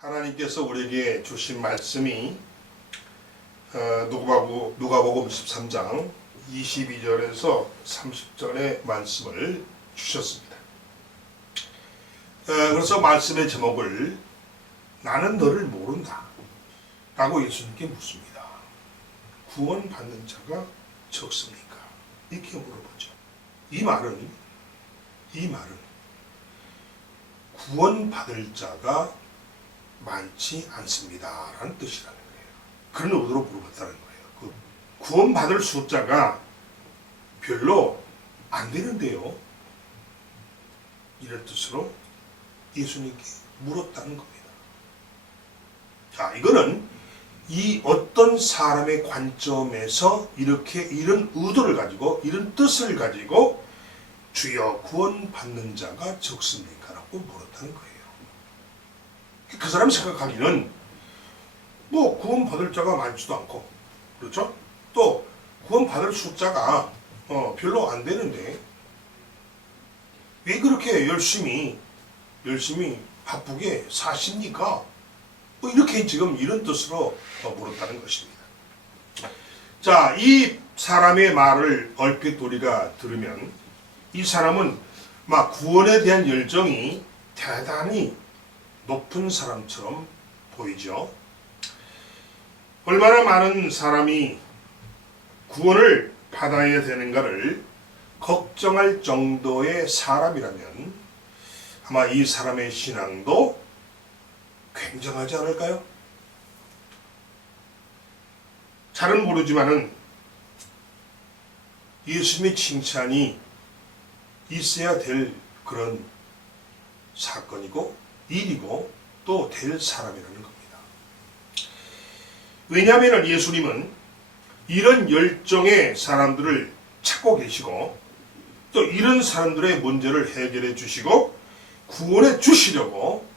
하나님께서 우리에게 주신 말씀이 누가복음 13장 22절에서 30절의 말씀을 주셨습니다. 그래서 말씀의 제목을 나는 너를 모른다 라고 예수님께 묻습니다. 구원받는 자가 적습니까? 이렇게 물어보죠. 이 말은 구원받을 자가 많지 않습니다 라는 뜻이라는 거예요. 그런 의도로 물어봤다는 거예요. 그 구원받을 숫자가 별로 안 되는데요, 이런 뜻으로 예수님께 물었다는 겁니다. 자, 이거는 이 어떤 사람의 관점에서 이런 의도를 가지고, 이런 뜻을 가지고 주여 구원받는 자가 적습니까? 라고 물었다는 거예요. 그 사람이 생각하기는 구원받을 자가 많지도 않고, 그렇죠? 또 구원받을 숫자가 별로 안 되는데 왜 그렇게 열심히 바쁘게 사십니까? 이렇게 지금 이런 뜻으로 물었다는 것입니다. 자, 이 사람의 말을 얼핏 우리가 들으면 이 사람은 막 구원에 대한 열정이 대단히 높은 사람처럼 보이죠. 얼마나 많은 사람이 구원을 받아야 되는가를 걱정할 정도의 사람이라면 아마 이 사람의 신앙도 굉장하지 않을까요? 잘은 모르지만은 예수님의 칭찬이 있어야 될 그런 사건이고 일이고 또 될 사람이라는 겁니다. 왜냐하면 예수님은 이런 열정의 사람들을 찾고 계시고 또 이런 사람들의 문제를 해결해 주시고 구원해 주시려고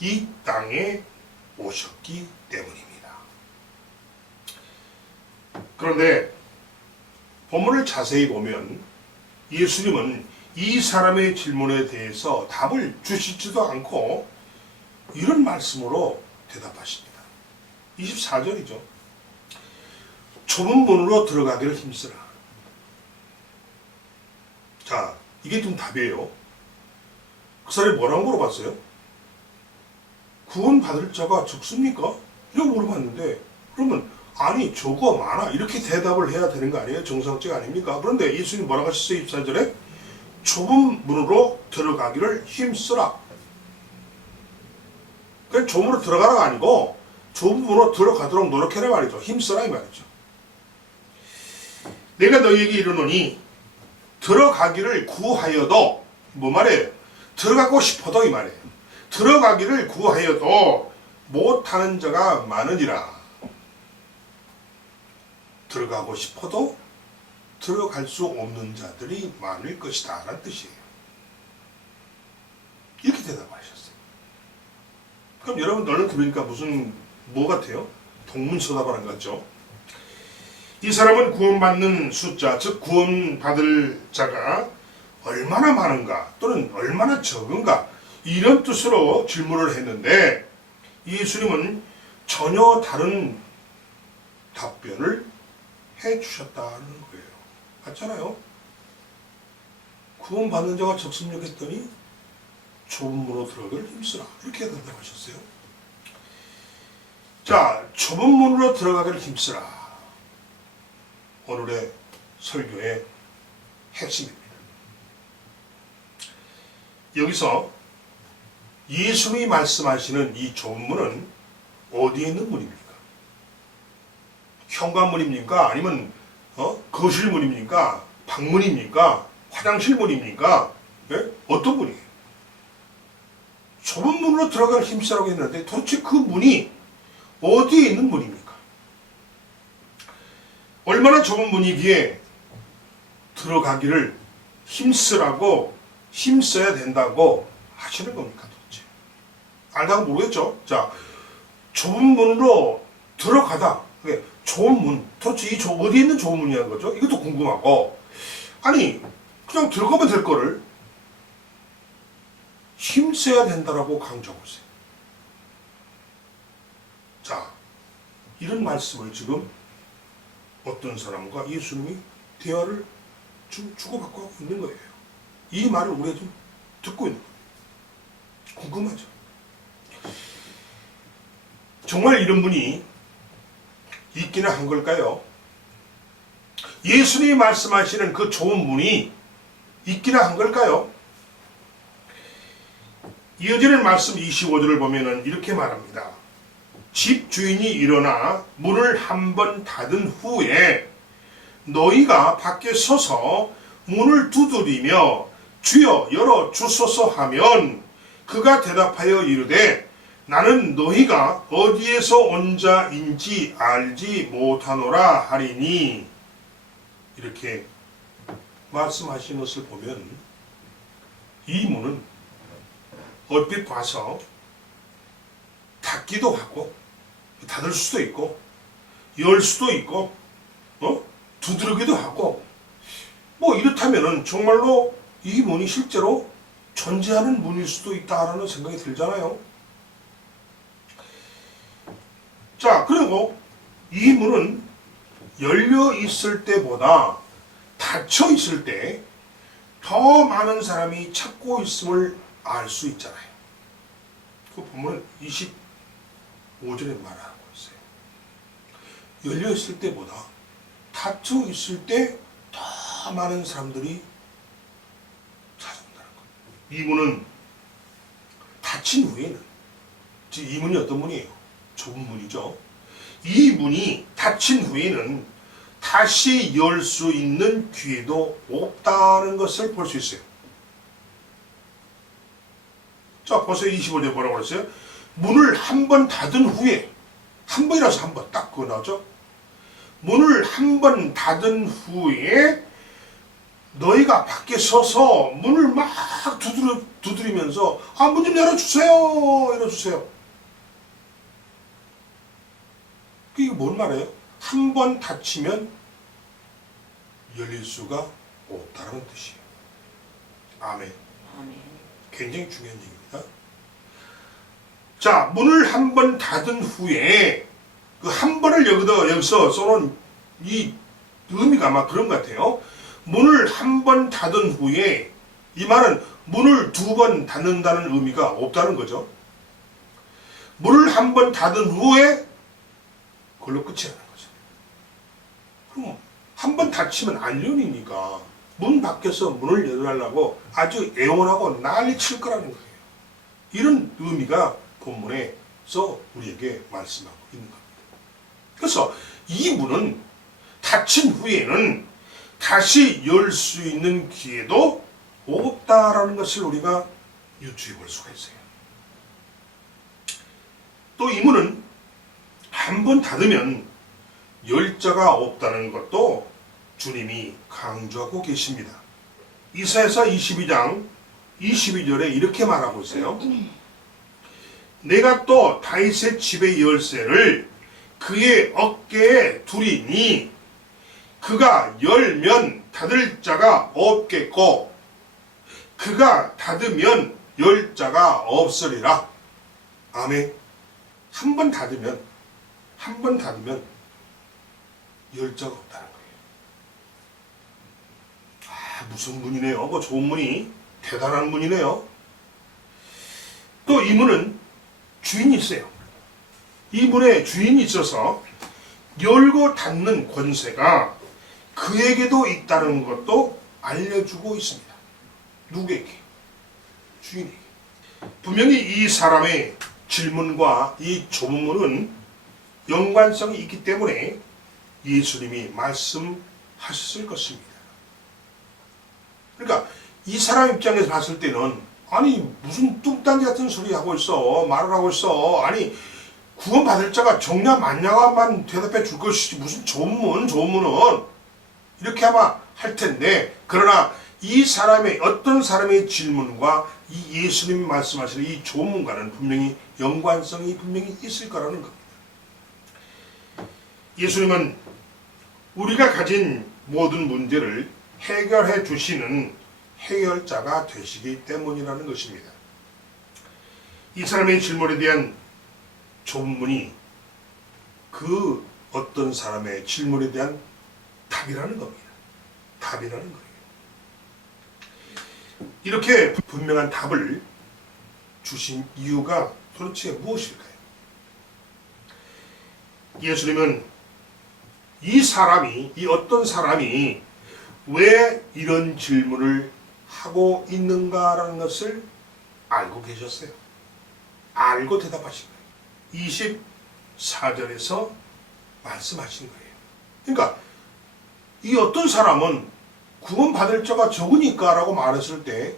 이 땅에 오셨기 때문입니다. 그런데 본문을 자세히 보면 예수님은 이 사람의 질문에 대해서 답을 주시지도 않고 이런 말씀으로 대답하십니다. 24절이죠. 좁은 문으로 들어가기를 힘쓰라. 자, 이게 좀 답이에요. 그 사람이 뭐라고 물어봤어요? 구원받을 자가 적습니까? 이라고 물어봤는데, 그러면 아니 적어 많아 이렇게 대답을 해야 되는 거 아니에요? 정상적 아닙니까? 그런데 예수님 뭐라고 하셨어요? 24절에 좁은 문으로 들어가기를 힘쓰라. 그냥 좁은 문으로 들어가라가 아니고 좁은 문으로 들어가도록 노력해라 말이죠. 힘쓰라 이 말이죠. 내가 너희에게 이르노니 들어가기를 구하여도 뭐 말이에요? 들어가고 싶어도 이 말이에요. 들어가기를 구하여도 못하는 자가 많으니라. 들어가고 싶어도 들어갈 수 없는 자들이 많을 것이다 라는 뜻이에요. 이렇게 대답하셨어요. 그럼 여러분 너는 들으니까 뭐 같아요? 동문서답하는 것 같죠? 이 사람은 구원받는 숫자, 즉 구원받을 자가 얼마나 많은가 또는 얼마나 적은가 이런 뜻으로 질문을 했는데 예수님은 전혀 다른 답변을 해주셨다는 거예요. 맞잖아요? 구원받는 자가 적습니까 했더니 좁은 문으로 들어가기를 힘쓰라 이렇게 대답하셨어요. 자, 좁은 문으로 들어가기를 힘쓰라. 오늘의 설교의 핵심입니다. 여기서 예수님이 말씀하시는 이 좁은 문은 어디에 있는 문입니까? 현관문입니까? 아니면 거실문입니까? 방문입니까? 화장실 문입니까? 네? 어떤 문이에요? 좁은 문으로 들어가는 힘쓰라고 했는데 도대체 그 문이 어디에 있는 문입니까? 얼마나 좁은 문이기에 들어가기를 힘쓰라고 힘써야 된다고 하시는 겁니까 도대체? 알다가 모르겠죠? 자, 좁은 문으로 들어가다. 좁은 문. 도대체 어디에 있는 좁은 문이라는 거죠? 이것도 궁금하고. 아니, 그냥 들어가면 될 거를 힘써야 된다라고 강조하고 있어요. 이런 말씀을 지금 어떤 사람과 예수님이 대화를 주고받고 하고 있는 거예요. 이 말을 우리가 좀 듣고 있는 거예요. 궁금하죠? 정말 이런 분이 있기는 한 걸까요? 예수님이 말씀하시는 그 좋은 분이 있기는 한 걸까요? 이어지는 말씀 25절을 보면은 이렇게 말합니다. 집 주인이 일어나 문을 한 번 닫은 후에 너희가 밖에 서서 문을 두드리며 주여 열어 주소서 하면 그가 대답하여 이르되 나는 너희가 어디에서 온 자인지 알지 못하노라 하리니. 이렇게 말씀하신 것을 보면 이 문은 얼핏 봐서 닫기도 하고 닫을 수도 있고 열 수도 있고 두드리기도 하고 뭐 이렇다면은 정말로 이 문이 실제로 존재하는 문일 수도 있다라는 생각이 들잖아요. 자, 그리고 이 문은 열려 있을 때보다 닫혀 있을 때 더 많은 사람이 찾고 있음을 알 수 있잖아요. 그 본문은 25절에 말하고 있어요. 열려 있을 때보다 닫혀 있을 때 더 많은 사람들이 찾아온다는 거예요. 이 문은 닫힌 후에는, 즉 이 문이 어떤 문이에요? 좁은 문이죠. 이 문이 닫힌 후에는 다시 열 수 있는 기회도 없다는 것을 볼 수 있어요. 자, 보세요. 25절 뭐라고 그랬어요? 문을 한 번 닫은 후에, 한 번이라서 한 번 딱 그거 나오죠? 문을 한 번 닫은 후에 너희가 밖에 서서 문을 막 두드리면서 문 좀 열어주세요. 열어주세요. 이게 뭔 말이에요? 한 번 닫히면 열릴 수가 없다는 뜻이에요. 아멘. 아멘. 굉장히 중요한 얘기입니다. 자, 문을 한 번 닫은 후에 그 한 번을 여기서 써놓은 이 의미가 아마 그런 것 같아요. 문을 한 번 닫은 후에 이 말은 문을 두 번 닫는다는 의미가 없다는 거죠. 문을 한 번 닫은 후에 그걸로 끝이 나는 거죠. 그럼 한 번 닫히면 안련이니까 문 밖에서 문을 열어달라고 아주 애원하고 난리 칠 거라는 거예요. 이런 의미가 본문에서 우리에게 말씀하고 있는 겁니다. 그래서 이 문은 닫힌 후에는 다시 열 수 있는 기회도 없다라는 것을 우리가 유추해 볼 수가 있어요. 또 이 문은 한 번 닫으면 열 자가 없다는 것도 주님이 강조하고 계십니다. 이사야서 22장 22절에 이렇게 말하고 있어요. 내가 또 다윗의 집의 열쇠를 그의 어깨에 두리니 그가 열면 닫을 자가 없겠고 그가 닫으면 열 자가 없으리라. 아멘. 한 번 닫으면 열 자가 없다는 거예요. 무슨 문이네요. 뭐 좋은 문이, 대단한 문이네요. 또 이 문은 주인이 있어요. 이 문에 주인이 있어서 열고 닫는 권세가 그에게도 있다는 것도 알려주고 있습니다. 누구에게? 주인에게. 분명히 이 사람의 질문과 이 좁은 문은 연관성이 있기 때문에 예수님이 말씀하셨을 것입니다. 그러니까 이 사람 입장에서 봤을 때는 아니 무슨 뚱딴지 같은 소리 하고 있어, 말을 하고 있어, 아니 구원받을 자가 정냐 맞냐만 대답해 줄 것이지 무슨 좋은 문은 이렇게 아마 할 텐데, 그러나 이 사람의 어떤 사람의 질문과 이 예수님이 말씀하시는 이 좋은 문과는 분명히 연관성이 분명히 있을 거라는 겁니다. 예수님은 우리가 가진 모든 문제를 해결해 주시는 해결자가 되시기 때문이라는 것입니다. 이 사람의 질문에 대한 좁은 문이 그 그 어떤 사람의 질문에 대한 답이라는 겁니다. 답이라는 거예요. 이렇게 분명한 답을 주신 이유가 도대체 무엇일까요? 예수님은 이 어떤 사람이 왜 이런 질문을 하고 있는가라는 것을 알고 계셨어요. 알고 대답하신 거예요. 24절에서 말씀하신 거예요. 그러니까 이 어떤 사람은 구원받을 자가 적으니까 라고 말했을 때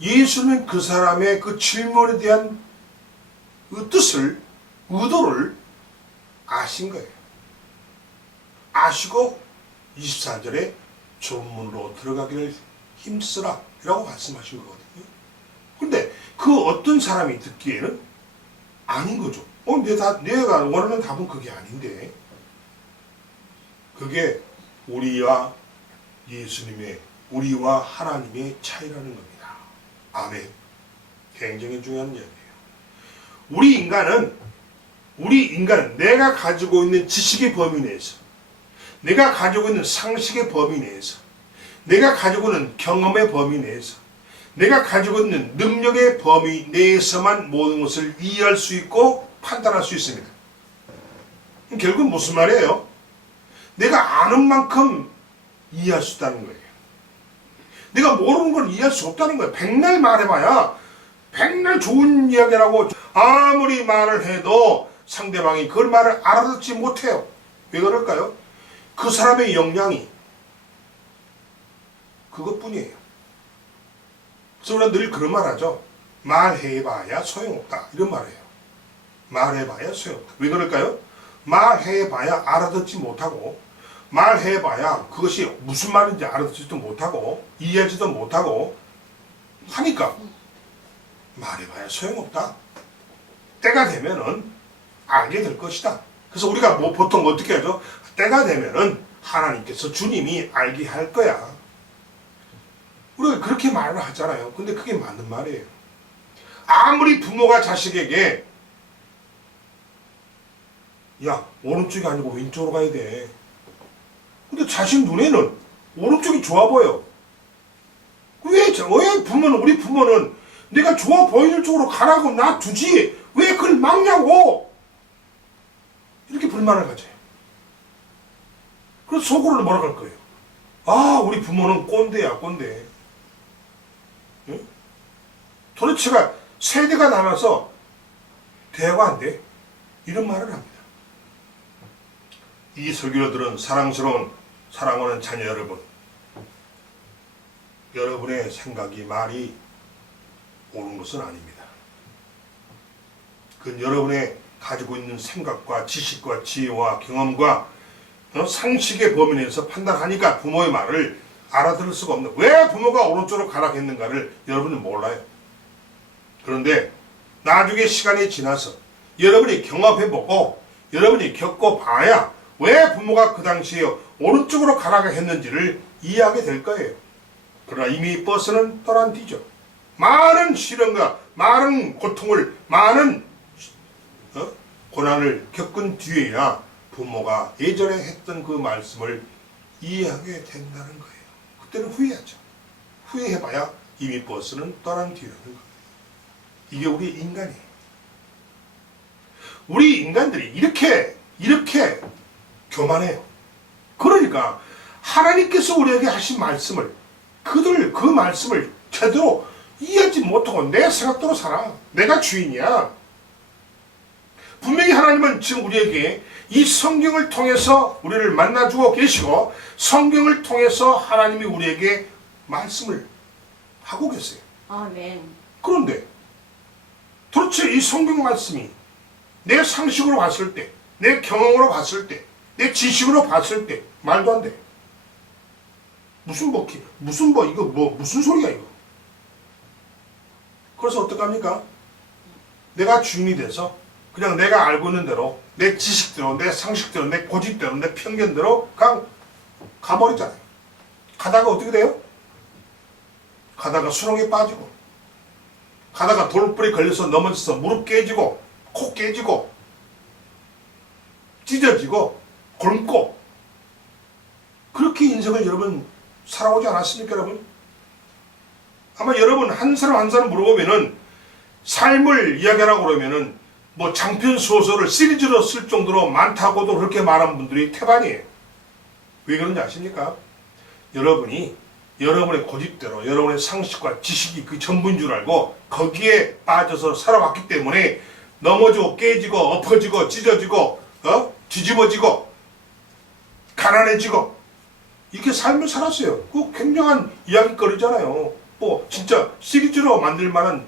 예수는 그 사람의 그 질문에 대한 그 뜻을, 의도를 아신 거예요. 아시고 24절에 전문으로 들어가기를 힘쓰라 라고 말씀하신 거거든요. 그런데 그 어떤 사람이 듣기에는 아닌 거죠. 내가 원하는 답은 그게 아닌데, 그게 우리와 예수님의, 우리와 하나님의 차이라는 겁니다. 아멘. 굉장히 중요한 이야기예요. 우리 인간은 내가 가지고 있는 지식의 범위 내에서, 내가 가지고 있는 상식의 범위 내에서, 내가 가지고 있는 경험의 범위 내에서, 내가 가지고 있는 능력의 범위 내에서만 모든 것을 이해할 수 있고 판단할 수 있습니다. 결국은 무슨 말이에요? 내가 아는 만큼 이해할 수 있다는 거예요. 내가 모르는 걸 이해할 수 없다는 거예요. 백날 말해봐야 백날 좋은 이야기라고 아무리 말을 해도 상대방이 그 말을 알아듣지 못해요. 왜 그럴까요? 그 사람의 역량이 그것뿐이에요. 그래서 우리가 늘 그런 말 하죠. 말해봐야 소용없다. 이런 말을 해요. 말해봐야 소용없다. 왜 그럴까요? 말해봐야 알아듣지 못하고, 말해봐야 그것이 무슨 말인지 알아듣지도 못하고 이해하지도 못하고 하니까 말해봐야 소용없다. 때가 되면은 알게 될 것이다. 그래서 우리가 보통 어떻게 하죠? 때가 되면은 하나님께서, 주님이 알게 할 거야. 우리가 그렇게 말을 하잖아요. 근데 그게 맞는 말이에요. 아무리 부모가 자식에게 야, 오른쪽이 아니고 왼쪽으로 가야 돼. 근데 자식 눈에는 오른쪽이 좋아 보여. 왜 우리 부모는 내가 좋아 보이는 쪽으로 가라고 놔두지 왜 그걸 막냐고, 이렇게 불만을 가져요. 그래서 속으로는 뭐라고 할 거예요? 아, 우리 부모는 꼰대야, 꼰대. 응? 도대체가 세대가 나눠서 대화가 안 돼. 이런 말을 합니다. 이 설교를 들은 사랑하는 자녀 여러분, 여러분의 생각이, 말이 옳은 것은 아닙니다. 그건 여러분의 가지고 있는 생각과 지식과 지혜와 경험과 상식의 범위 내에서 판단하니까 부모의 말을 알아들을 수가 없는, 왜 부모가 오른쪽으로 가라고 했는가를 여러분은 몰라요. 그런데 나중에 시간이 지나서 여러분이 경험해보고 여러분이 겪어봐야 왜 부모가 그 당시에 오른쪽으로 가라고 했는지를 이해하게 될 거예요. 그러나 이미 버스는 떠난 뒤죠. 많은 시련과 많은 고통을, 많은 고난을 겪은 뒤에야 부모가 예전에 했던 그 말씀을 이해하게 된다는 거예요. 그때는 후회하죠. 후회해봐야 이미 버스는 떠난 뒤라는 거예요. 이게 우리 인간이에요. 우리 인간들이 이렇게 교만해요. 그러니까 하나님께서 우리에게 하신 말씀을, 그 말씀을 제대로 이해하지 못하고 내 생각대로 살아. 내가 주인이야. 분명히 하나님은 지금 우리에게 이 성경을 통해서 우리를 만나주고 계시고, 성경을 통해서 하나님이 우리에게 말씀을 하고 계세요. 아멘. 그런데 도대체 이 성경 말씀이 내 상식으로 봤을 때, 내 경험으로 봤을 때, 내 지식으로 봤을 때 말도 안 돼. 무슨 소리야 이거. 그래서 어떡합니까? 내가 주인이 돼서 그냥 내가 알고 있는 대로, 내 지식대로, 내 상식대로, 내 고집대로, 내 편견대로 그냥 가버리잖아요. 가다가 어떻게 돼요? 가다가 수렁에 빠지고, 가다가 돌불에 걸려서 넘어져서 무릎 깨지고, 코 깨지고, 찢어지고 굶고 그렇게 인생을 여러분 살아오지 않았습니까, 여러분? 아마 여러분 한 사람 한 사람 물어보면은 삶을 이야기하라고 그러면은 뭐 장편 소설을 시리즈로 쓸 정도로 많다고도 그렇게 말한 분들이 태반이에요. 왜 그런지 아십니까? 여러분이 여러분의 고집대로 여러분의 상식과 지식이 그 전부인 줄 알고 거기에 빠져서 살아왔기 때문에 넘어지고 깨지고 엎어지고 찢어지고 뒤집어지고 가난해지고 이렇게 삶을 살았어요. 그 굉장한 이야기거리잖아요. 뭐 진짜 시리즈로 만들 만한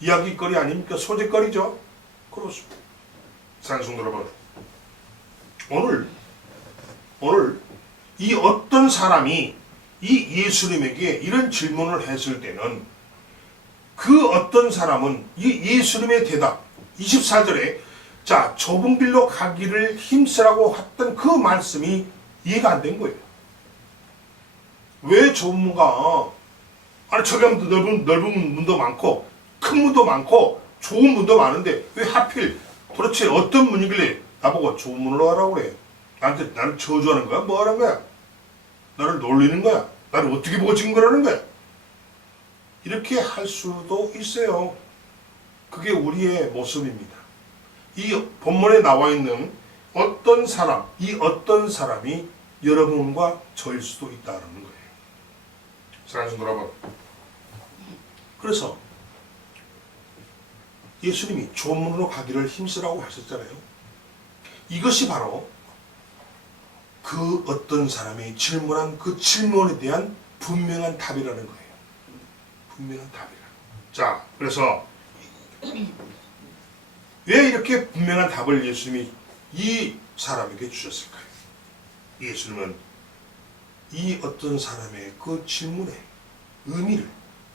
이야기거리 아닙니까? 소재거리죠. 그렇습니다. 사랑하는 성도 여러분, 오늘 이 어떤 사람이 이 예수님에게 이런 질문을 했을 때는 그 어떤 사람은 이 예수님의 대답 24절에 자 좁은 길로 가기를 힘쓰라고 했던 그 말씀이 이해가 안 된 거예요. 왜 좁은 문가? 아니 저기 하면 넓은 문도 많고 큰 문도 많고 좋은 문도 많은데 왜 하필 도대체 어떤 문이길래 나보고 좁은 문으로 가라고 그래? 나를 저주하는 거야? 뭐 하는 거야? 나를 놀리는 거야? 나를 어떻게 보고 지금 그러는 거야? 이렇게 할 수도 있어요. 그게 우리의 모습입니다. 이 본문에 나와 있는 어떤 사람, 이 어떤 사람이 여러분과 저일 수도 있다는 거예요. 사랑하는 성도 여러분, 그래서 예수님이 좋은 문으로 가기를 힘쓰라고 하셨잖아요. 이것이 바로 그 어떤 사람이 질문한 그 질문에 대한 분명한 답이라는 거예요. 분명한 답이라. 자, 그래서 왜 이렇게 분명한 답을 예수님이 이 사람에게 주셨을까요? 예수님은 이 어떤 사람의 그 질문의 의미를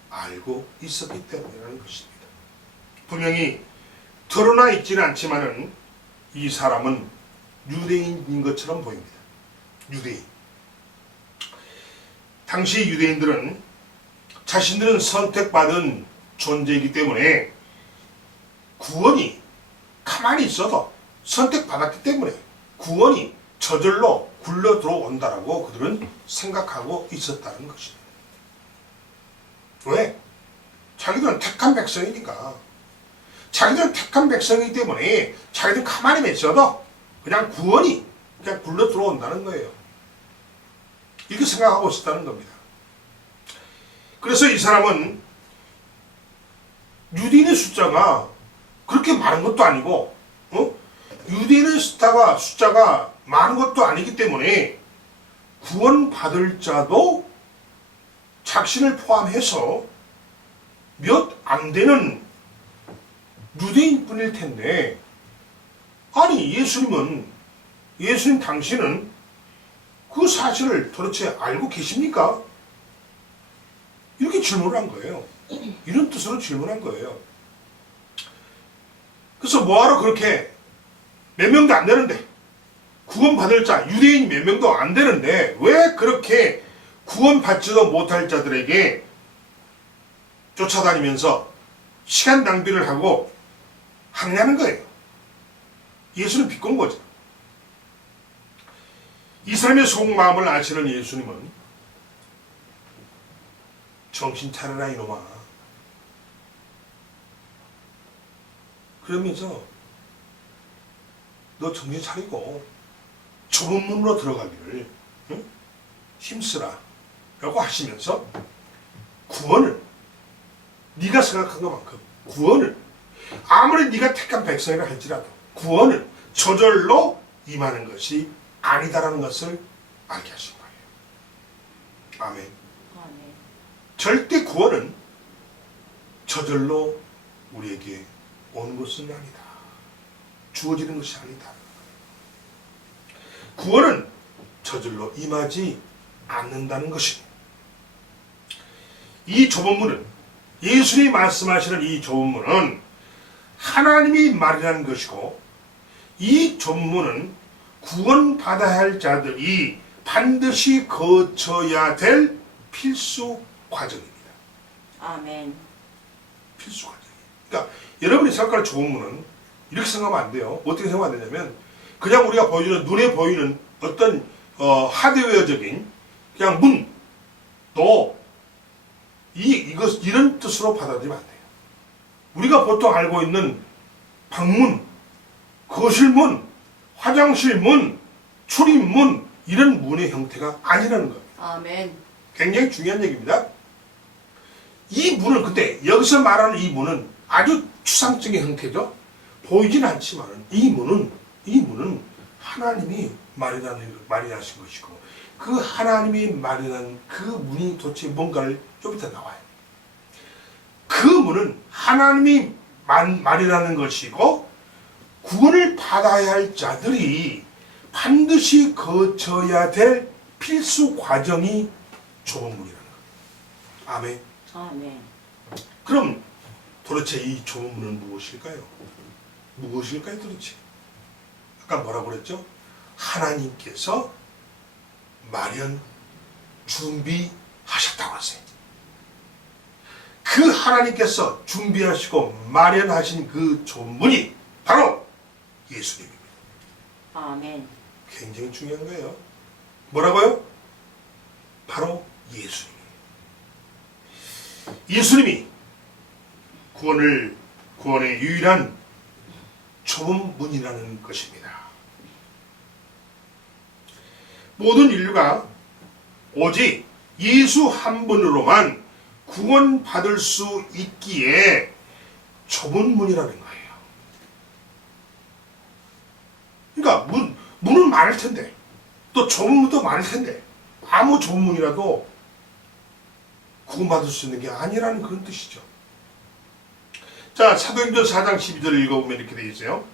알고 있었기 때문이라는 것입니다. 분명히 드러나 있지는 않지만은 이 사람은 유대인인 것처럼 보입니다. 유대인. 당시 유대인들은 자신들은 선택받은 존재이기 때문에 구원이 가만히 있어도 선택받았기 때문에 구원이 저절로 굴러 들어온다라고 그들은 생각하고 있었다는 것입니다. 왜? 자기들은 택한 백성이니까. 자기들은 택한 백성이기 때문에 자기들 가만히 있어도 그냥 구원이 그냥 굴러 들어온다는 거예요. 이렇게 생각하고 있었다는 겁니다. 그래서 이 사람은 유대인의 숫자가 그렇게 많은 것도 아니고 유대인의 숫자가 많은 것도 아니기 때문에 구원받을 자도 자신을 포함해서 몇 안 되는 유대인뿐일 텐데 아니 예수님 당신은 그 사실을 도대체 알고 계십니까? 이렇게 질문을 한 거예요. 이런 뜻으로 질문한 거예요. 그래서 뭐하러 그렇게 몇 명도 안 되는데 구원받을 자 유대인이 몇 명도 안 되는데 왜 그렇게 구원받지도 못할 자들에게 쫓아다니면서 시간 낭비를 하고 하느냐는 거예요. 예수는 비꼰 거죠. 이 사람의 속마음을 아시는 예수님은 정신 차려라 이놈아. 그러면서 너 정신 차리고 좁은 문으로 들어가기를 힘쓰라 라고 하시면서 구원을 네가 생각한 것만큼 구원을 아무리 네가 택한 백성이라 할지라도 구원을 저절로 임하는 것이 아니다라는 것을 알게 하신 거예요. 아멘. 절대 구원은 저절로 우리에게 오는 것은 아니다. 주어지는 것이 아니다. 구원은 저절로 임하지 않는다는 것입니다. 이 좁은 문은 예수님이 말씀하시는 이 좁은 문은 하나님이 말이라는 것이고 이 좁은 문은 구원받아야 할 자들이 반드시 거쳐야 될 필수 과정입니다. 아멘. 필수 과정이에요. 그러니까 여러분이 생각할 좁은 문은 이렇게 생각하면 안 돼요. 어떻게 생각하면 되냐면 그냥 우리가 보이는 눈에 보이는 어떤 하드웨어적인 그냥 문, 또 이런 뜻으로 받아들이면 안 돼요. 우리가 보통 알고 있는 방문, 거실문, 화장실문, 출입문 이런 문의 형태가 아니라는 겁니다. 아멘. 굉장히 중요한 얘기입니다. 이 문은 근데 여기서 말하는 이 문은 아주 추상적인 형태죠. 보이진 않지만 이 문은 하나님이 마련하신 것이고 그 하나님이 마련한 그 문이 도대체 뭔가를 좀 이따 나와요. 그 문은 하나님이 마련하는 것이고 구원을 받아야 할 자들이 반드시 거쳐야 될 필수 과정이 좁은 문이라는 거예요. 아멘. 아멘. 그럼 도대체 이 좁은 문은 무엇일까요? 무엇일까요 도대체? 아까 뭐라고 그랬죠? 하나님께서 준비하셨다고 했어요. 그 하나님께서 준비하시고 마련하신 그 좁은 문이 바로 예수님입니다. 아멘. 굉장히 중요한 거예요. 뭐라고요? 바로 예수님. 예수님이 구원의 유일한 좁은 문이라는 것입니다. 모든 인류가 오직 예수 한 분으로만 구원받을 수 있기에 좁은 문이라는 거예요. 그러니까 문은 많을 텐데 또 좁은 문도 많을 텐데 아무 좁은 문이라도 구원받을 수 있는 게 아니라는 그런 뜻이죠. 자, 사도행전 4장 12절을 읽어보면 이렇게 되어 있어요.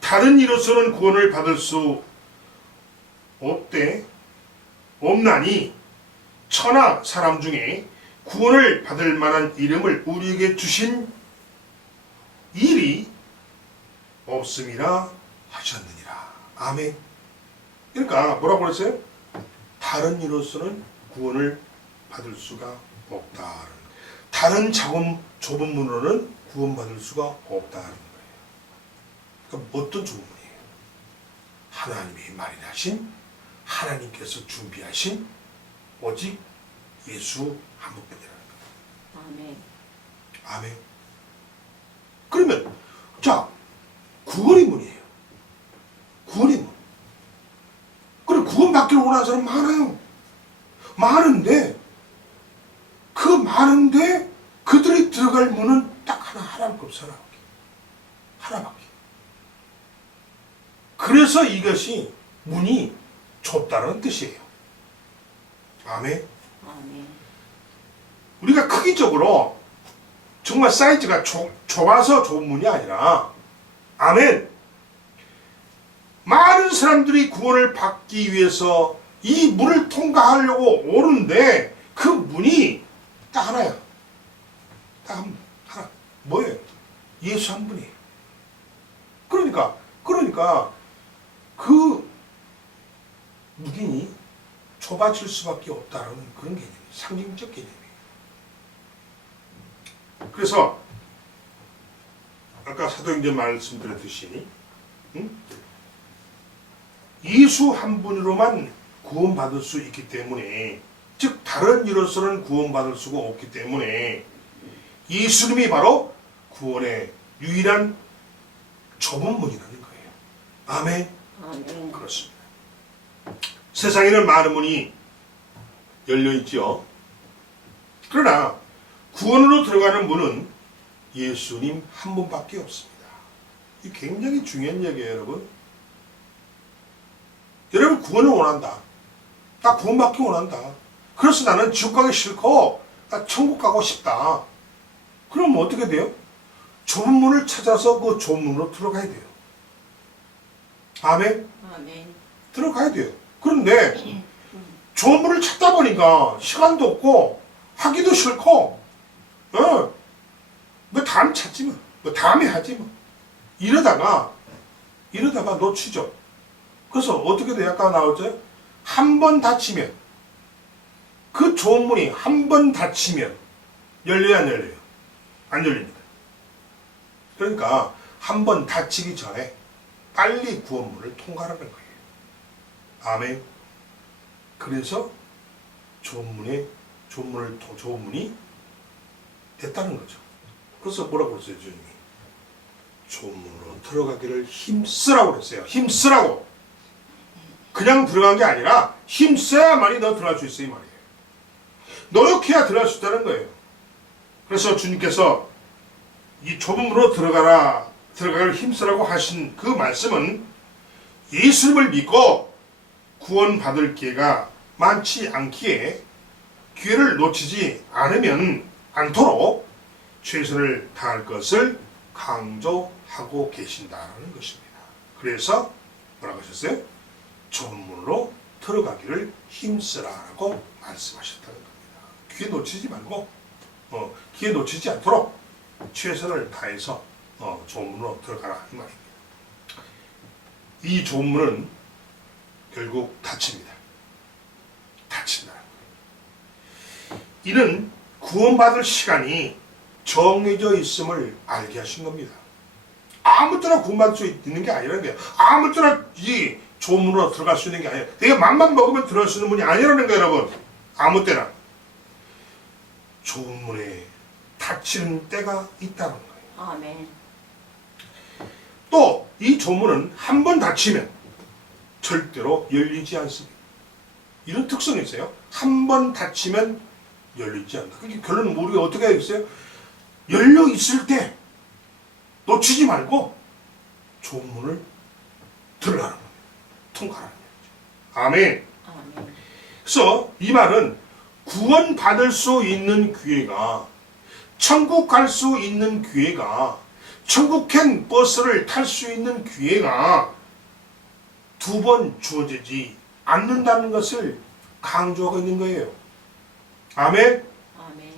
다른 이로서는 구원을 받을 수 없나니 천하 사람 중에 구원을 받을 만한 이름을 우리에게 주신 일이 없음이라 하셨느니라. 아멘. 그러니까 뭐라고 그랬어요? 다른 이로서는 구원을 받을 수가 없다. 다른 좁은 문으로는 구원받을 수가 없다는 거예요. 그러니까 어떤 좁은 문이에요? 하나님이 마련하신, 하나님께서 준비하신 오직 예수 한 분뿐이라는 거예요. 아멘. 아멘. 그러면 자, 구원의 문이에요. 구원의 문. 그럼 구원받기를 원하는 사람 많아요. 많은데 그들이 들어갈 문은 딱 하나밖에 없어. 하나밖에. 그래서 이것이 문이 좁다는 뜻이에요. 아멘. 아멘. 우리가 크기적으로 정말 사이즈가 좁아서 좁은 문이 아니라 아멘. 많은 사람들이 구원을 받기 위해서 이 문을 통과하려고 오는데 그 문이 딱 하나야. 딱 하나. 뭐예요? 예수 한 분이에요. 그러니까 그 문이 좁아질 수밖에 없다는 그런 개념이에요. 상징적 개념이에요. 그래서 아까 사도행전 말씀드렸듯이 예수 한 분으로만 구원받을 수 있기 때문에, 즉 다른 이로서는 구원받을 수가 없기 때문에 예수님이 바로 구원의 유일한 좁은 문이라는 거예요. 아멘. 아멘. 그렇습니다. 세상에는 많은 문이 열려있죠. 그러나 구원으로 들어가는 문은 예수님 한 분밖에 없습니다. 이 굉장히 중요한 얘기예요, 여러분. 여러분 구원을 원한다. 나 구원받기 원한다. 그래서 나는 지옥 가기 싫고 나 천국 가고 싶다. 그럼 어떻게 돼요? 좁은 문을 찾아서 그 좁은 문으로 들어가야 돼요. 아멘? 아멘. 들어가야 돼요. 그런데 좁은 문을 찾다 보니까 시간도 없고 하기도 싫고 뭐 다음 찾지 뭐 다음에 하지 뭐 이러다가 놓치죠. 그래서 어떻게 돼요? 아까 나왔죠? 한 번 닫히면 그 좁은 문이 한 번 닫히면 열려요, 안 열려요? 안 열립니다. 그러니까 한 번 닫히기 전에 빨리 구원문을 통과하는 거예요. 아멘. 그래서 좋은 문이 됐다는 거죠. 그래서 뭐라고 그랬어요, 주님이? 좋은 문으로 들어가기를 힘쓰라고 그랬어요. 힘쓰라고. 그냥 들어간 게 아니라 힘써야만이 너 들어갈 수 있어, 이 말이에요. 노력해야 들어갈 수 있다는 거예요. 그래서 주님께서 이 좁은 문으로 들어가기를 힘쓰라고 하신 그 말씀은 예수님을 믿고 구원받을 기회가 많지 않기에 기회를 놓치지 않도록 최선을 다할 것을 강조하고 계신다는 것입니다. 그래서 뭐라고 하셨어요? 좁은 문으로 들어가기를 힘쓰라라고 말씀하셨다는 겁니다. 기회 놓치지 말고 기회 놓치지 않도록 최선을 다해서 좋은 문으로 들어가라 이 말입니다. 이 좋은 문은 결국 닫힙니다. 닫힌다는 거예요. 이는 구원받을 시간이 정해져 있음을 알게 하신 겁니다. 아무 때나 구원받을 수 있는 게 아니라는 거예요. 아무 때나 이 좋은 문으로 들어갈 수 있는 게 아니에요. 내가 맘만 먹으면 들어갈 수 있는 문이 아니라는 거예요, 여러분. 아무 때나. 좋은 문에 닫히는 때가 있다는 거예요. 아멘. 또 이 좋은 문은 한 번 닫히면 절대로 열리지 않습니다. 이런 특성이 있어요. 한 번 닫히면 열리지 않는다. 그게 결론은 우리가 어떻게 하겠어요? 열려 있을 때 놓치지 말고 좋은 문을 들어가는 겁니다. 통과하는 거죠. 아멘. 아멘. 그래서 이 말은 구원받을 수 있는 기회가, 천국 갈 수 있는 기회가, 천국행 버스를 탈 수 있는 기회가 두 번 주어지지 않는다는 것을 강조하고 있는 거예요. 아멘. 아멘.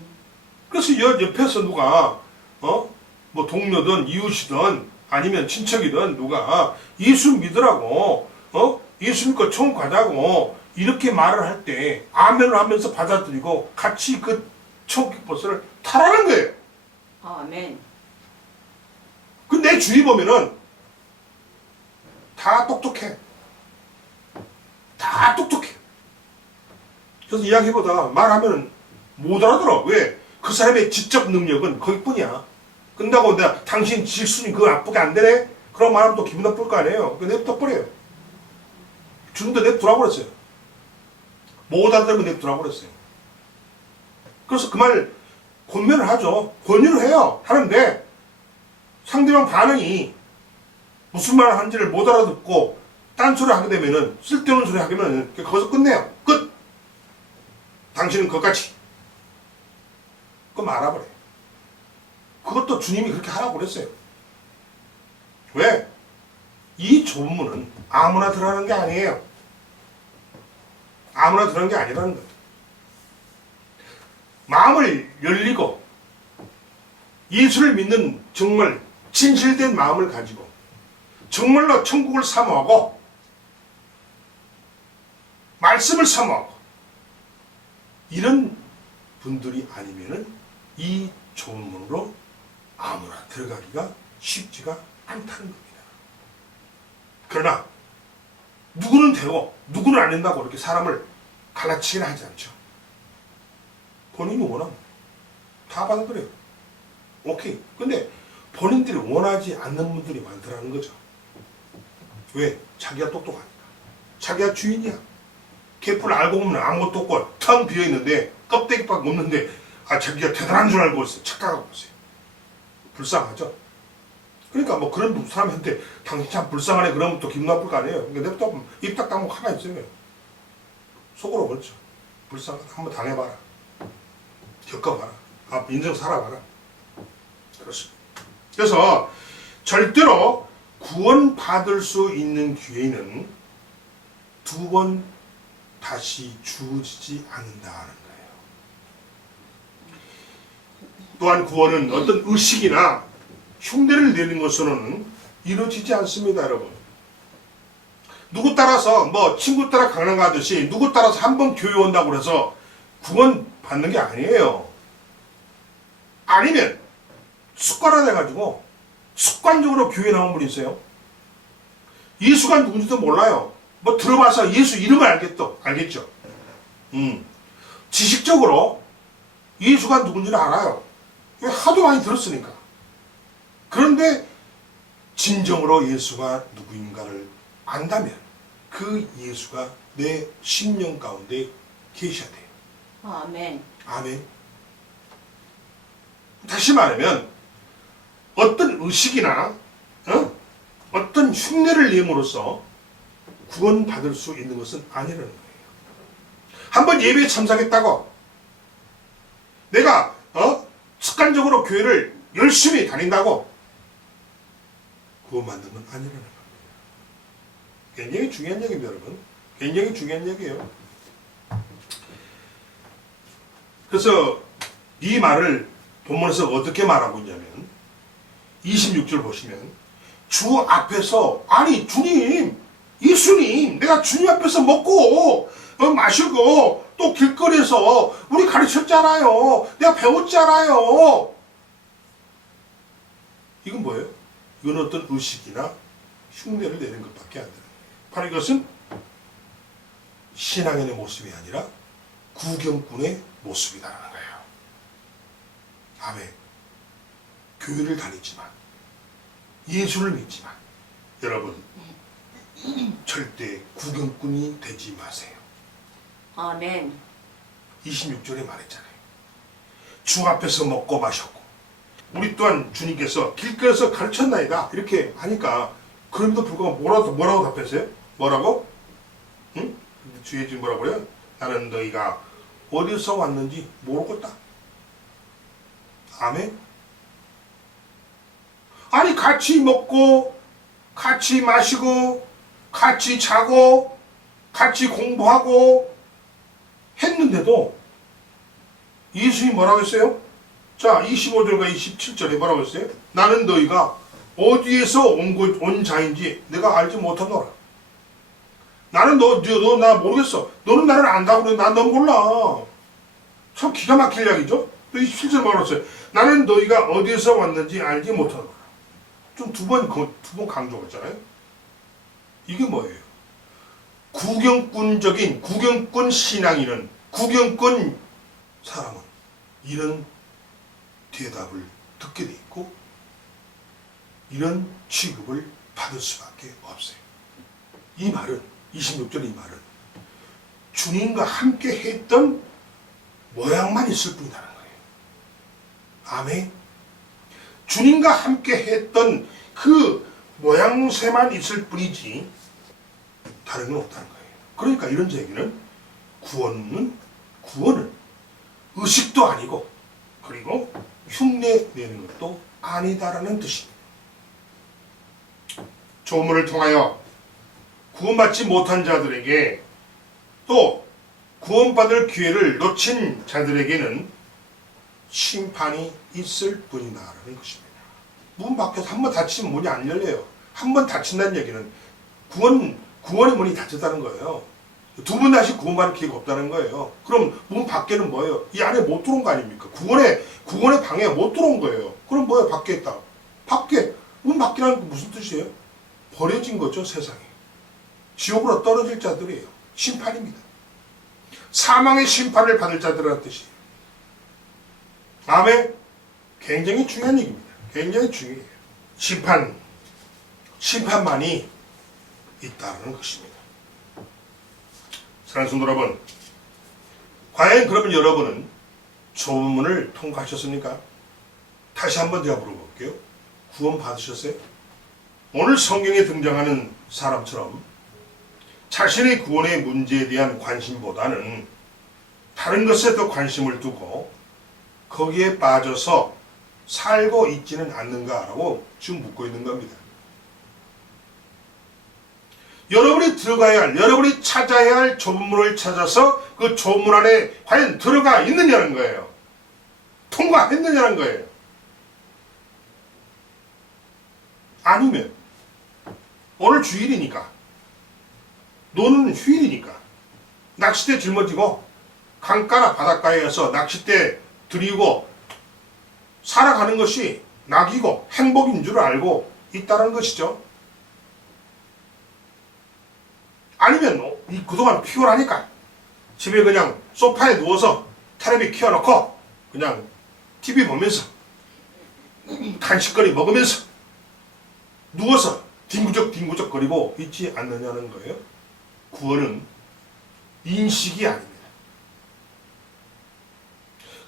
그래서 옆에서 누가 뭐 동료든 이웃이든 아니면 친척이든 누가 예수 믿으라고 예수 믿고 천국 가자고 이렇게 말을 할 때 아멘을 하면서 받아들이고 같이 그 천국 버스를 타라는 거예요. 아멘. 그 내 주위 보면은 다 똑똑해. 다 똑똑해. 그래서 이야기보다 말하면 못 알아들어. 왜? 그 사람의 지적 능력은 거기뿐이야. 끝나고 내가 당신 지순이 그거 나쁘게 안 되네? 그런 말하면 또 기분 나쁠 거 아니에요. 그 냅둬 버려요. 주님도 냅두라고 그랬어요. 못 알아들으면 냅두라고 그랬어요. 그래서 그 말 권면을 하죠. 권유를 해요. 하는데 상대방 반응이 무슨 말을 하는지를 못 알아듣고 딴소리 하게 되면은 쓸데없는 소리 하게 되면 거기서 끝내요. 끝! 당신은 그것까지. 그거 말아버려요. 그것도 주님이 그렇게 하라고 그랬어요. 왜? 이 좁은 문은 아무나 들어가는 게 아니에요. 아무나 들어가는 게 아니라는 거예요. 마음을 열리고 예수를 믿는 정말 진실된 마음을 가지고 정말로 천국을 사모하고 말씀을 사모하고 이런 분들이 아니면은 이 좁은 문으로 아무나 들어가기가 쉽지가 않다는 겁니다. 그러나 누구는 되고 누구는 안 된다고 이렇게 사람을 갈라치기는 하지 않죠. 본인이 원하면 다 받아들여요. 오케이. 근데 본인들이 원하지 않는 분들이 많더라는 거죠. 왜? 자기가 똑똑하니까. 자기가 주인이야. 개풀 알고 보면 아무것도 없고 텅 비어있는데 껍데기밖에 없는데 자기가 대단한 줄 알고 있어요. 착각하고 있어요. 불쌍하죠? 그러니까 뭐 그런 사람한테 당신 참 불쌍하네 그러면 또 기분 나쁠 거 아니에요. 그러니까 냅둬 입 딱 다물고 가만히 있어요. 속으로 그렇죠. 불쌍하다. 한번 당해봐라. 겪어봐라. 인생 살아봐라. 그렇습니다. 그래서 절대로 구원받을 수 있는 기회는 두 번 다시 주어지지 않는다는 거예요. 또한 구원은 어떤 의식이나 흉내를 내는 것으로는 이루어지지 않습니다, 여러분. 누구 따라서 뭐 친구 따라 강남 가듯이 누구 따라서 한 번 교회 온다고 해서 구원 받는 게 아니에요. 아니면 습관화돼가지고 습관적으로 교회 나온 분이 있어요. 예수가 누군지도 몰라요. 뭐 들어봐서 예수 이름을 알겠죠. 지식적으로 예수가 누군지를 알아요. 하도 많이 들었으니까. 그런데 진정으로 예수가 누구인가를 안다면 그 예수가 내 심령 가운데 계셔야 돼요. 아멘. 아멘. 다시 말하면 어떤 의식이나 어떤 흉내를 내므로써 구원받을 수 있는 것은 아니라는 거예요. 한번 예배에 참석했다고 내가 습관적으로 교회를 열심히 다닌다고 구원받는 건 아니라는 겁니다. 굉장히 중요한 얘기입니다, 여러분. 굉장히 중요한 얘기예요. 그래서 이 말을 본문에서 어떻게 말하고 있냐면 26절 보시면 주 앞에서 아니 주님 예수님 내가 주님 앞에서 먹고 마시고 또 길거리에서 우리 가르쳤잖아요. 내가 배웠잖아요. 이건 뭐예요? 이건 어떤 의식이나 흉내를 내는 것밖에 안 되는 거예요. 바로 이것은 신앙인의 모습이 아니라 구경꾼의 모습이다라는 거예요. 아멘. 교회를 다니지만 예수를 믿지만 여러분 절대 구경꾼이 되지 마세요. 아멘. 26절에 말했잖아요. 주 앞에서 먹고 마셨고 우리 또한 주님께서 길거리에서 가르쳤나이다 이렇게 하니까 그럼에도 불구하고 뭐라고 답했어요? 뭐라고? 응? 주의 지금 뭐라고 그래요? 나는 너희가 어디서 왔는지 모르겠다. 아멘. 아니 같이 먹고 같이 마시고 같이 자고 같이 공부하고 했는데도 예수님이 뭐라고 했어요? 자 25절과 27절에 뭐라고 했어요? 나는 너희가 어디에서 온 자인지 내가 알지 못하노라. 나는 너 나 모르겠어. 너는 나를 안다고 그래. 난 너 몰라. 참 기가 막힐 이야기죠? 또 27절 말했어요. 나는 너희가 어디에서 왔는지 알지 못하노라. 좀 두 번 강조했잖아요. 이게 뭐예요? 구경꾼 신앙인은 구경꾼 사람은 이런 대답을 듣게 돼 있고 이런 취급을 받을 수밖에 없어요. 이 말은 26절 이 말은 주님과 함께 했던 모양만 있을 뿐이라는 거예요. 아멘. 주님과 함께 했던 그 모양새만 있을 뿐이지 다른 건 없다는 거예요. 그러니까 이런 얘기는 구원은 의식도 아니고 그리고 흉내 내는 것도 아니다라는 뜻입니다. 조문을 통하여 구원받지 못한 자들에게 또 구원받을 기회를 놓친 자들에게는 심판이 있을 뿐이다라는 것입니다. 문 밖에서 한 번 닫히면 문이 안 열려요. 한 번 닫힌다는 얘기는 구원의 문이 닫혔다는 거예요. 두 번 다시 구원받을 기회가 없다는 거예요. 그럼 문 밖에는 뭐예요? 이 안에 못 들어온 거 아닙니까? 구원의 방에 못 들어온 거예요. 그럼 뭐예요? 밖에 있다. 문 밖이라는 게 무슨 뜻이에요? 버려진 거죠, 세상에. 지옥으로 떨어질 자들이에요. 심판입니다. 사망의 심판을 받을 자들이라는 뜻이에요. 아멘. 굉장히 중요한 얘기입니다. 굉장히 중요해요. 심판만이 있다는 것입니다. 사랑하는 성도 여러분, 과연 그러면 여러분은 조문을 통과하셨습니까? 다시 한번 제가 물어볼게요. 구원 받으셨어요? 오늘 성경에 등장하는 사람처럼 자신의 구원의 문제에 대한 관심보다는 다른 것에 더 관심을 두고 거기에 빠져서 살고 있지는 않는가라고 지금 묻고 있는 겁니다. 여러분이 찾아야 할 조문을 찾아서 그 조문 안에 과연 들어가 있느냐는 거예요. 통과했느냐는 거예요. 아니면 오늘 주일이니까 너는 휴일이니까 낚싯대 짊어지고 강가나 바닷가에 가서 낚싯대 들이고 살아가는 것이 낙이고 행복인 줄 알고 있다는 것이죠. 아니면 그동안 피곤하니까 집에 그냥 소파에 누워서 텔레비 켜놓고 그냥 TV 보면서 간식거리 먹으면서 누워서 뒹구적 거리고 있지 않느냐는 거예요. 구원은 인식이 아닙니다.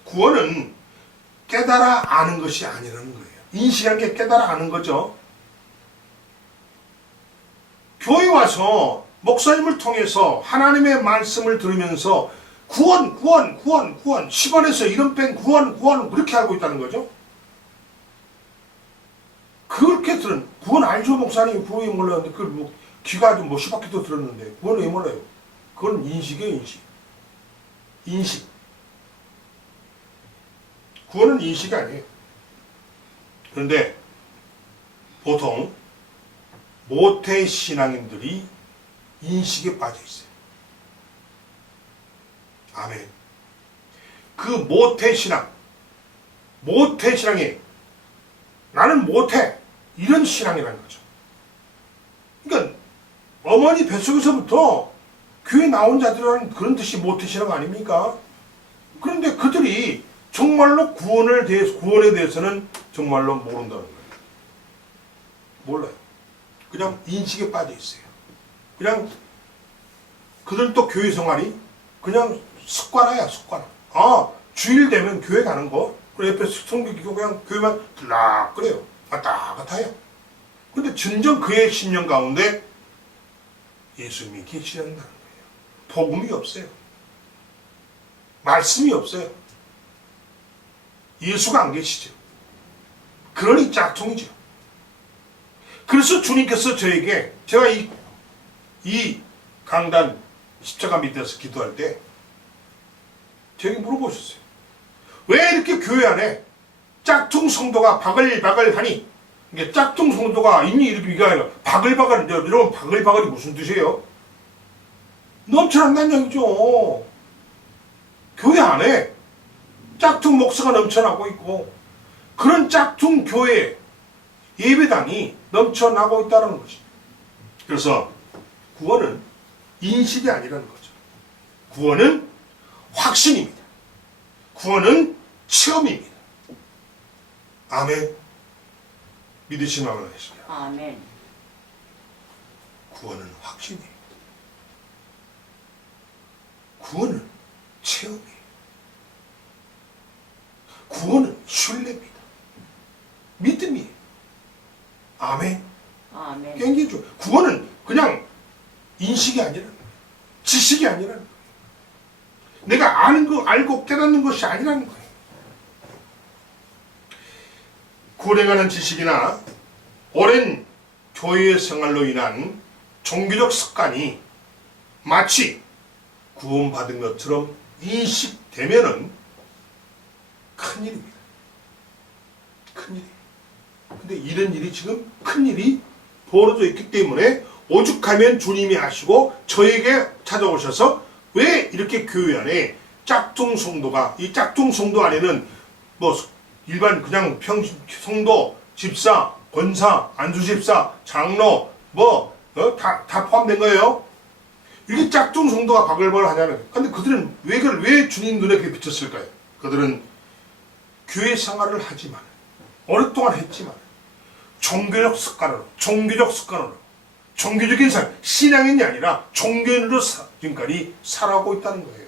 구원은 깨달아 아는 것이 아니라는 거예요. 인식한 게 깨달아 아는 거죠. 교회 와서 목사님을 통해서 하나님의 말씀을 들으면서 구원 10원에서 1원 뺀 구원 그렇게 알고 있다는 거죠. 그렇게 들은 구원 알죠. 목사님이 구원이 몰랐는데 그걸 뭐 귀가 좀 10바퀴도 들었는데 구원 왜 몰라요? 그건 인식이에요. 인식. 구원은 인식이 아니에요. 그런데 보통 모태 신앙인들이 인식에 빠져 있어요. 아멘. 그 모태 신앙이 나는 못해 이런 신앙이라는 거죠. 그러니까 어머니 뱃속에서부터 교회 나온 자들이라는 그런 뜻이 모태 신앙 아닙니까? 그런데 그들이 정말로 구원에 대해서는 정말로 모른다는 거예요. 몰라요. 그냥 인식에 빠져 있어요. 그냥 그들도 교회 생활이 그냥 습관화야, 습관. 주일 되면 교회 가는 거. 그리고 옆에 성경기고 그냥 교회만 들락거려요. 왔다 갔다 해요. 근데 진정 그의 신령 가운데 예수님이 계시지 않는다는 거예요. 복음이 없어요. 말씀이 없어요. 예수가 안 계시죠. 그러니 짝퉁이죠. 그래서 주님께서 저에게 제가 이 강단 십자가 밑에서 기도할 때 저에게 물어보셨어요. 왜 이렇게 교회 안에 짝퉁 성도가 바글바글하니? 이게 짝퉁 성도가 있니? 이렇게 아니라 바글바글, 여러분 바글바글이 무슨 뜻이에요? 넘쳐난다는 얘기죠. 교회 안에 짝퉁 목사가 넘쳐나고 있고 그런 짝퉁 교회 예배당이 넘쳐나고 있다는 것입니다. 그래서 구원은 인식이 아니라는 거죠. 구원은 확신입니다. 구원은 체험입니다. 아멘. 믿으시면 한번 하시죠. 아멘. 구원은 확신이에요. 구원은 체험이에요. 구원은 신뢰입니다. 믿음이에요. 아멘. 아멘. 굉장히 좋아요. 구원은 그냥 인식이 아니라는 거예요. 지식이 아니라는 거예요. 내가 아는 거 알고 깨닫는 것이 아니라는 거예요. 구원에 관한 지식이나 오랜 교회 생활로 인한 종교적 습관이 마치 구원받은 것처럼 인식되면은 큰일입니다. 큰일이에요. 근데 이런 일이 지금 큰일이 벌어져 있기 때문에 오죽하면 주님이 아시고 저에게 찾아오셔서 왜 이렇게 교회 안에 짝퉁 성도가, 이 짝퉁 성도 안에는 뭐 일반 그냥 성도, 집사, 권사, 안수집사, 장로 다 포함된 거예요. 이게 짝퉁 성도가 바글바글 하냐는 거예요. 근데 그들은 왜 주님 눈에 그게 비쳤을까요? 그들은 교회 생활을 하지만 오랫동안 했지만 종교적 습관으로 종교적인 삶, 신앙인이 아니라 종교인으로 지금까지 살아오고 있다는 거예요.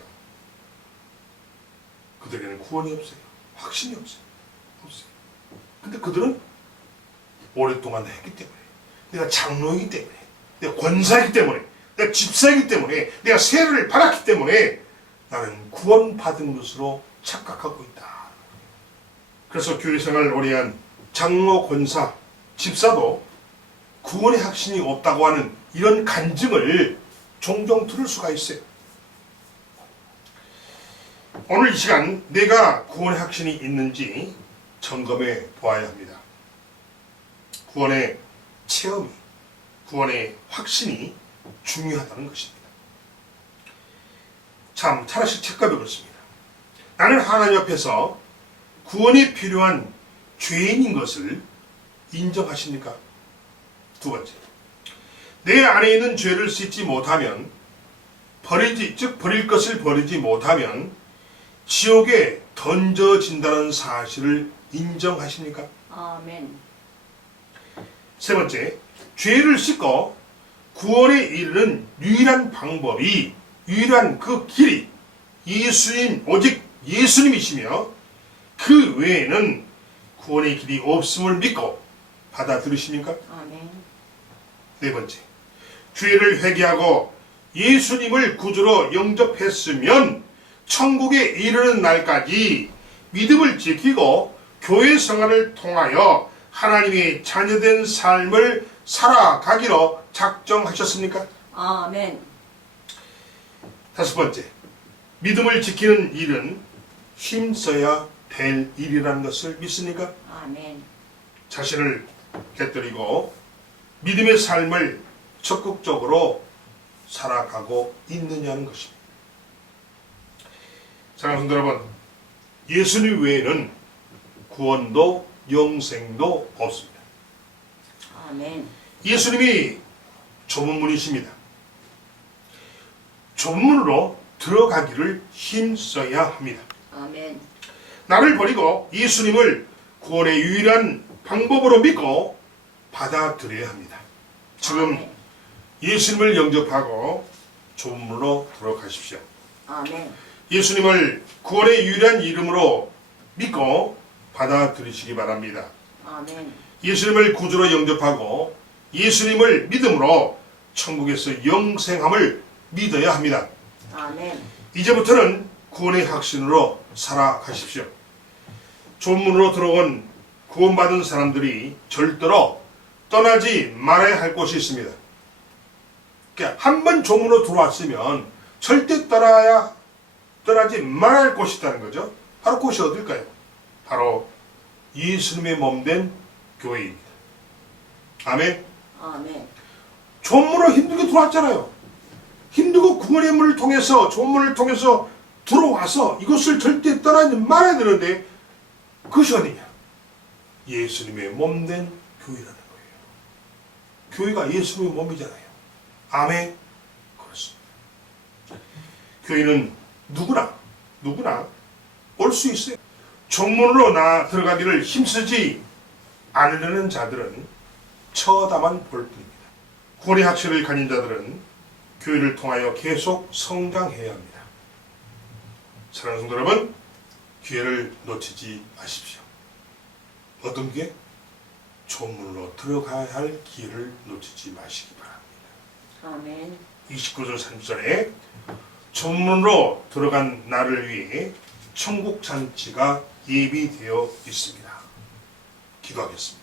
그들에게는 구원이 없어요. 확신이 없어요. 근데 그들은 오랫동안 했기 때문에, 내가 장로이기 때문에, 내가 권사이기 때문에, 내가 집사이기 때문에, 내가 세례를 받았기 때문에 나는 구원받은 것으로 착각하고 있다. 그래서 교회생활을 오래 한 장로, 권사, 집사도 구원의 확신이 없다고 하는 이런 간증을 종종 들을 수가 있어요. 오늘 이 시간 내가 구원의 확신이 있는지 점검해 보아야 합니다. 구원의 체험이, 구원의 확신이 중요하다는 것입니다. 참, 차라리 책가벽 그렇습니다. 나는 하나님 앞에서 구원이 필요한 죄인인 것을 인정하십니까? 두 번째, 내 안에 있는 죄를 씻지 못하면 버릴 것을 버리지 못하면 지옥에 던져진다는 사실을 인정하십니까? 아멘. 세 번째, 죄를 씻고 구원에 이르는 유일한 방법이, 유일한 그 길이 예수님, 오직 예수님이시며 그 외에는 구원의 길이 없음을 믿고 받아들이십니까? 아멘. 네 번째, 죄를 회개하고 예수님을 구주로 영접했으면 천국에 이르는 날까지 믿음을 지키고 교회 생활을 통하여 하나님의 자녀된 삶을 살아가기로 작정하셨습니까? 아멘. 다섯 번째, 믿음을 지키는 일은 힘써야 될 일이라는 것을 믿습니까? 아멘. 자신을 깨뜨리고 믿음의 삶을 적극적으로 살아가고 있느냐는 것입니다. 사랑하는 성도 여러분, 예수님 외에는 구원도 영생도 없습니다. 아멘. 예수님이 좁은 문이십니다. 좁은 문으로 들어가기를 힘써야 합니다. 아멘. 나를 버리고 예수님을 구원의 유일한 방법으로 믿고 받아들여야 합니다. 지금 아멘. 예수님을 영접하고 좁은 문으로 들어가십시오. 아멘. 예수님을 구원의 유일한 이름으로 믿고 받아들이시기 바랍니다. 아멘. 예수님을 구주로 영접하고 예수님을 믿음으로 천국에서 영생함을 믿어야 합니다. 아멘. 이제부터는 구원의 확신으로 살아가십시오. 좁은 문으로 들어온 구원받은 사람들이 절대로 떠나지 말아야 할 곳이 있습니다. 그러니까 한번 좁은 문으로 들어왔으면 절대 떠나지 말아야 할 곳이 있다는 거죠. 바로 그것이 어딜까요? 바로 예수님의 몸된 교회입니다. 아멘. 아멘. 좁은 문으로 힘들게 들어왔잖아요. 힘들고 구원의 문을 통해서, 좁은 문을 통해서 들어와서 이것을 절대 떠나지 말아야 되는데 그것이 어디냐? 예수님의 몸된 교회라는 거예요. 교회가 예수님의 몸이잖아요. 아멘. 그렇습니다. 교회는 누구나 올 수 있어요. 종문으로 들어가기를 힘쓰지 않으려는 자들은 쳐다만 볼 뿐입니다. 구원의 확신을 가진 자들은 교회를 통하여 계속 성장해야 합니다. 사랑하는 성도 여러분, 기회를 놓치지 마십시오. 어떤 기회? 종문으로 들어가야 할 기회를 놓치지 마시기 바랍니다. 아멘. 29절 30절에 종문으로 들어간 나를 위해 천국 잔치가 예비되어 있습니다. 기도하겠습니다.